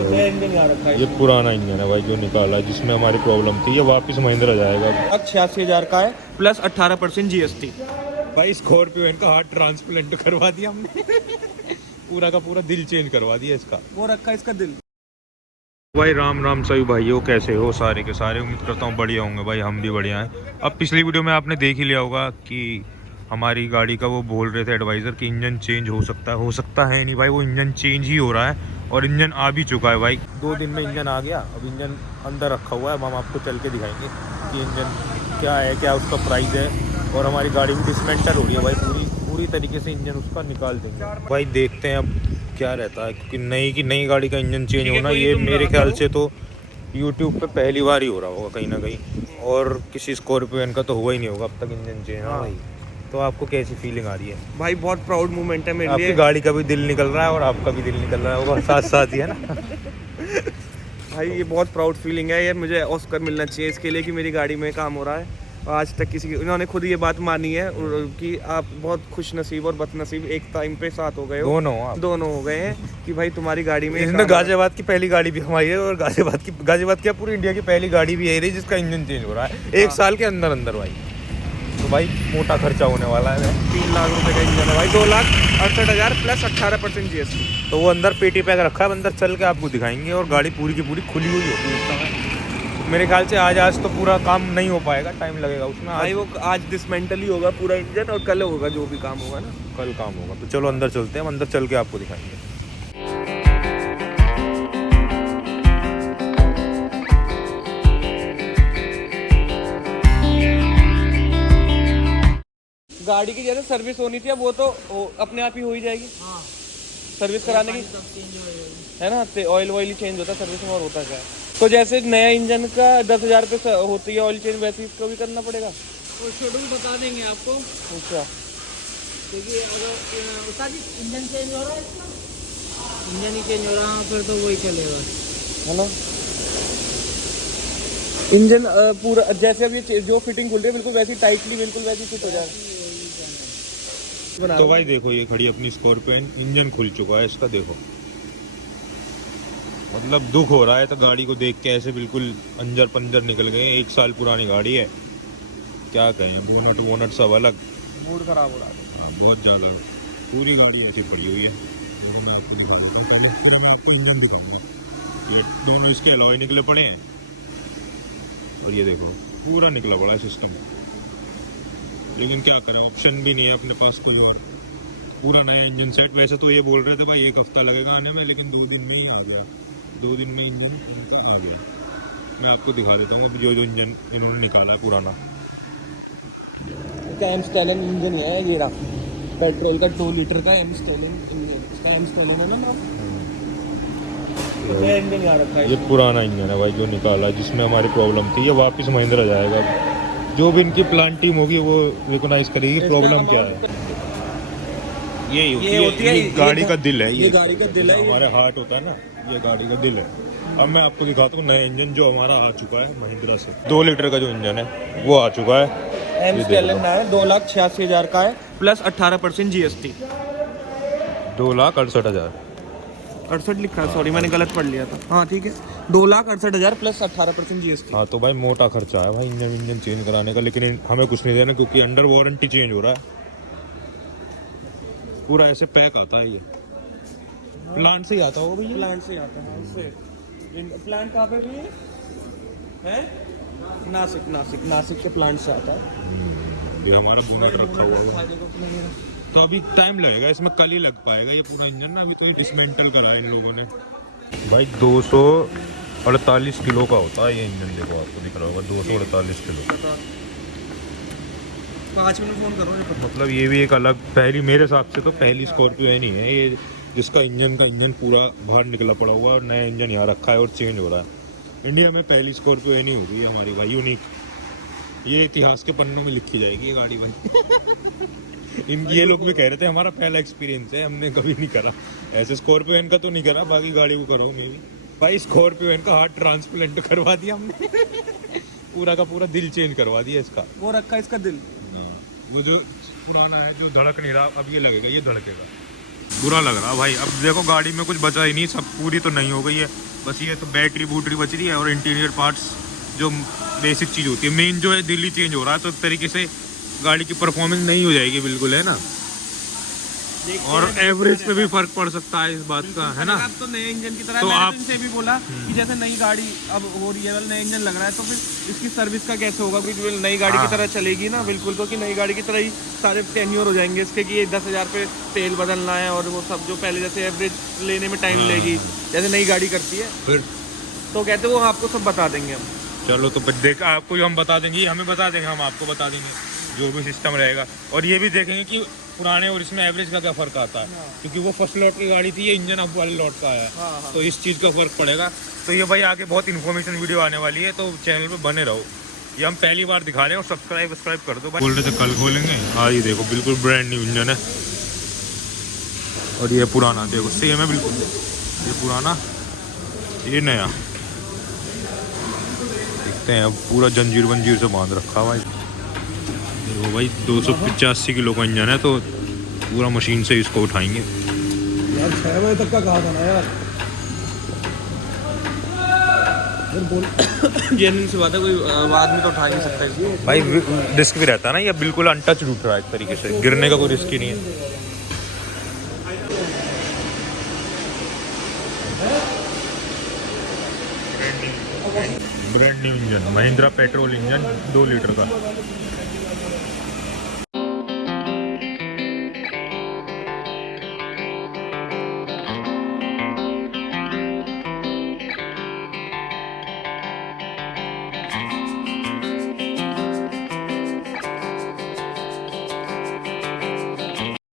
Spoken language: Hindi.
नया इंजन यहाँ रखा है। ये पुराना इंजन है भाई जो निकाला है, जिसमें हमारी प्रॉब्लम थी। ये वापस महिंद्रा जाएगा। अब 86,000 का है प्लस 18% GST। भाई स्कॉर्पियो का हार्ट ट्रांसप्लांट करवा दिया हमने। पूरा का पूरा दिल चेंज करवा दिया इसका। वो रखा है इसका दिल। भाई राम राम सभी भाइयों, कैसे हो सारे के सारे। उम्मीद करता हूँ बढ़िया होंगे भाई, हम भी बढ़िया हैं। अब पिछली वीडियो में आपने देख ही लिया होगा कि हमारी गाड़ी का वो बोल रहे थे एडवाइज़र कि इंजन चेंज हो सकता है नहीं भाई। वो इंजन चेंज ही हो रहा है और इंजन आ भी चुका है भाई। 2 दिन में इंजन आ गया। अब इंजन अंदर रखा हुआ है, हम आपको चल के दिखाएंगे कि इंजन क्या है, क्या उसका प्राइस है। और हमारी गाड़ी भी डिसमेंटल हो रही है भाई, पूरी तरीके से इंजन उसका निकाल देंगे भाई। देखते हैं अब क्या रहता है, क्योंकि नई गाड़ी का इंजन चेंज होना ये मेरे ख्याल से तो यूट्यूब पे पहली बार ही हो रहा होगा कहीं ना कहीं। और किसी स्कॉर्पियो का तो हुआ ही नहीं होगा अब तक इंजन चेंज। हाँ भाई, तो आपको कैसी फीलिंग आ रही है भाई? बहुत प्राउड मोमेंट है मेरे लिए। आपकी गाड़ी का भी दिल निकल रहा है और आपका भी दिल निकल रहा है, वो साथ साथ ही है ना। भाई ये बहुत प्राउड फीलिंग है। ये मुझे ऑस्कर मिलना चाहिए इसके लिए कि मेरी गाड़ी में काम हो रहा है। और आज तक इन्होंने खुद ये बात मानी है कि आप बहुत खुश नसीब और बदनसीब एक टाइम पे साथ हो गए हो। दोनों हो गए हैं कि भाई तुम्हारी गाड़ी में। इसमें गाजियाबाद की पहली गाड़ी भी हमारी है और गाजियाबाद क्या पूरी इंडिया की पहली गाड़ी भी है रही जिसका इंजन चेंज हो रहा है 1 साल के अंदर भाई। तो भाई मोटा खर्चा होने वाला है। 3 लाख रुपए का इंजन है भाई। 2,68,000 प्लस 18% GST। तो वो अंदर पेटी पैक रखा है, अंदर चल के आपको दिखाएंगे। और गाड़ी पूरी की पूरी खुली हुई होती है उस समय। मेरे ख्याल से आज तो पूरा काम नहीं हो पाएगा, टाइम लगेगा उसमें। भाई वो आज डिसमेंटल ही होगा पूरा इंजन और कल होगा जो भी काम होगा ना। कल काम होगा। तो चलो अंदर चलते हैं, अंदर चल के आपको दिखाएंगे। गाड़ी की जैसे सर्विस होनी थी अब वो तो अपने आप ही हो ही जाएगी। हाँ। सर्विस कराने की है ना, ऑयल ही चेंज होता है सर्विस में। और होता क्या है, तो जैसे नया इंजन का 10,000 पे होती है ऑयल चेंज, वैसे इसको भी करना पड़ेगा। वो शेड्यूल बता देंगे आपको। अच्छा, क्योंकि अगर उस्ताद जी इंजन चेंज हो रहा है इसमें, इंजन ही चेंज हो रहा है फिर तो वही चलेगा, है ना। इंजन पूरा जैसे अब ये जो फिटिंग खुल रही है बिल्कुल वैसी टाइटली, बिल्कुल वैसी फिट हो जाए। तो भाई देखो ये खड़ी अपनी स्कॉर्पियो, इंजन खुल चुका है इसका। देखो मतलब दुख हो रहा है तो गाड़ी को देख के ऐसे बिल्कुल अंजर पंजर निकल गए। 1 साल पुरानी गाड़ी है, क्या कहें। बोनट सब अलग, मूड खराब हो रहा है। हाँ बहुत ज़्यादा। पूरी गाड़ी ऐसी पड़ी हुई है। इंजन दिखाऊंगी। ये दोनों इसके अलॉय निकले पड़े हैं और ये देखो पूरा निकला पड़ा है सिस्टम। लेकिन क्या करें, ऑप्शन भी नहीं है अपने पास कोई और। पूरा नया इंजन सेट। वैसे तो ये बोल रहे थे भाई 1 हफ्ता लगेगा आने में, लेकिन 2 दिन में ही आ गया। 2 दिन में इंजन आ गया। मैं आपको दिखा देता हूँ जो इंजन इन्होंने निकाला है पुराना। एम स्टाइलन इंजन है ये रहा, पेट्रोल का 2 लीटर का एम स्टाइलन इंजन। इसका एम स्टाइलन है ना। नया इंजन यहाँ रखा है। ये पुराना इंजन है भाई जो निकाला है, जिसमें हमारी प्रॉब्लम थी। ये वापस महिंद्रा जाएगा। जो भी इनकी प्लांट टीम होगी वो रिकॉग्नाइज करेगी प्रॉब्लम क्या है। ये होती है गाड़ी का दिल है। ये गाड़ी का दिल है। हमारे हार्ट होता है ना, ये गाड़ी का दिल है। अब मैं आपको दिखाता हूँ नया इंजन जो हमारा आ चुका है महिंद्रा से। 2 लीटर का जो इंजन है वो आ चुका है। एम स्टाइलन है, 2,86,000 का है प्लस 18% GST। 2,68,000 68 लिखा है, सॉरी मैंने गलत पढ़ लिया था। हाँ ठीक है, 2,68,000 प्लस 18% GST। हाँ तो भाई मोटा खर्चा है भाई इंजन चेंज कराने का। लेकिन हमें कुछ नहीं देना क्योंकि अंडर वारंटी चेंज हो रहा है। पूरा ऐसे पैक आता है। ये प्लांट से ही आता होगा भैया। प्लांट से आता है उससे। प्लांट कहाँ पे भी है? नासिक के प्लांट से आता है। ये हमारा बोनट रखा हुआ है। तो अभी टाइम लगेगा इसमें, कल ही लग पाएगा ये पूरा इंजन ना। अभी तो ये डिसमेंटल करा है इन लोगों ने भाई। 248 किलो का होता है ये इंजन। देखो आपको दिख रहा होगा 248 किलो। 5 मिनट फोन करो। मतलब ये भी एक अलग पहली, मेरे हिसाब से तो पहली स्कॉर्पियो है नहीं है ये जिसका इंजन पूरा बाहर निकला पड़ा हुआ है और नया इंजन यहाँ रखा है और चेंज हो रहा है। इंडिया में पहली स्कॉर्पियो है नहीं होगी हमारी भाई, यूनिक। ये इतिहास के पन्नों में लिखी जाएगी ये गाड़ी भाई। ये लोग भी कह रहे थे हमारा पहला एक्सपीरियंस है, हमने कभी नहीं करा ऐसे। स्कॉर्पियो का तो नहीं करा, बाकी गाड़ी को करो मैं भी भाई। स्कॉर्पियो का हार्ट ट्रांसप्लांट करवा दिया हमने। पूरा का पूरा दिल चेंज करवा दिया इसका। वो रखा है इसका दिल। वो जो पुराना है जो धड़क नहीं रहा, अब ये लगेगा, ये धड़केगा। बुरा लग रहा भाई। अब देखो गाड़ी में कुछ बचा ही नहीं, सब पूरी तो नहीं हो गई है, बस ये तो बैटरी बूटरी बच रही है और इंटीरियर पार्ट्स जो बेसिक चीज़ होती है। मेन जो है दिल्ली चेंज हो रहा है, तो एक तरीके से गाड़ी की परफॉर्मेंस नहीं हो जाएगी बिल्कुल, है ना। और एवरेज पे भी फर्क पड़ सकता है इस बात का, है ना। अब तो नए इंजन की तरह तो मैंने आप- तो इनसे भी बोला कि जैसे नई गाड़ी अब हो रही है, नया इंजन लग रहा है, तो फिर इसकी सर्विस का कैसे होगा, बिल्कुल नई गाड़ी हाँ। की तरह चलेगी ना, बिल्कुल, क्योंकि नई गाड़ी की तरह ही सारे टेन्योर हो जाएंगे इसके, कि ये 10,000 पे तेल बदलना है और वो सब जो पहले जैसे एवरेज लेने में टाइम लेगी जैसे नई गाड़ी करती है, फिर तो कहते वो आपको सब बता देंगे हम। चलो तो फिर देख, आपको ही हम बता देंगे, हमें बता देंगे, हम आपको बता देंगे जो भी सिस्टम रहेगा। और ये भी देखेंगे कि पुराने और इसमें एवरेज का क्या फ़र्क आता है, क्योंकि वो फर्स्ट लॉट की गाड़ी थी, ये इंजन अब वाले लॉट का आया है, तो इस चीज़ का फ़र्क पड़ेगा। तो ये भाई आगे बहुत इन्फॉर्मेशन वीडियो आने वाली है, तो चैनल पे बने रहो। ये हम पहली बार दिखा रहे हैं, और सब्सक्राइब कर दो भाई। बोल रहे थे कल खोलेंगे, हाँ ये देखो बिल्कुल ब्रांड न्यू इंजन है। और ये पुराना देखो सेम है बिल्कुल, ये पुराना ये नया। देखते हैं, अब पूरा जंजीर वंजीर से बांध रखा भाई। देखो भाई 285 किलो का इंजन है, तो पूरा मशीन से इसको उठाएंगे। यार 6 बजे तक का कहा था ना यार बोल जेन्युइन सी बात है, कोई आदमी तो उठा नहीं सकता इसको भाई रिस्क भी रहता है ना, ये बिल्कुल अनटच उठ रहा है एक तरीके से, गिरने का कोई रिस्क ही नहीं है। Brand new engine, Mahindra petrol engine 2 litre का।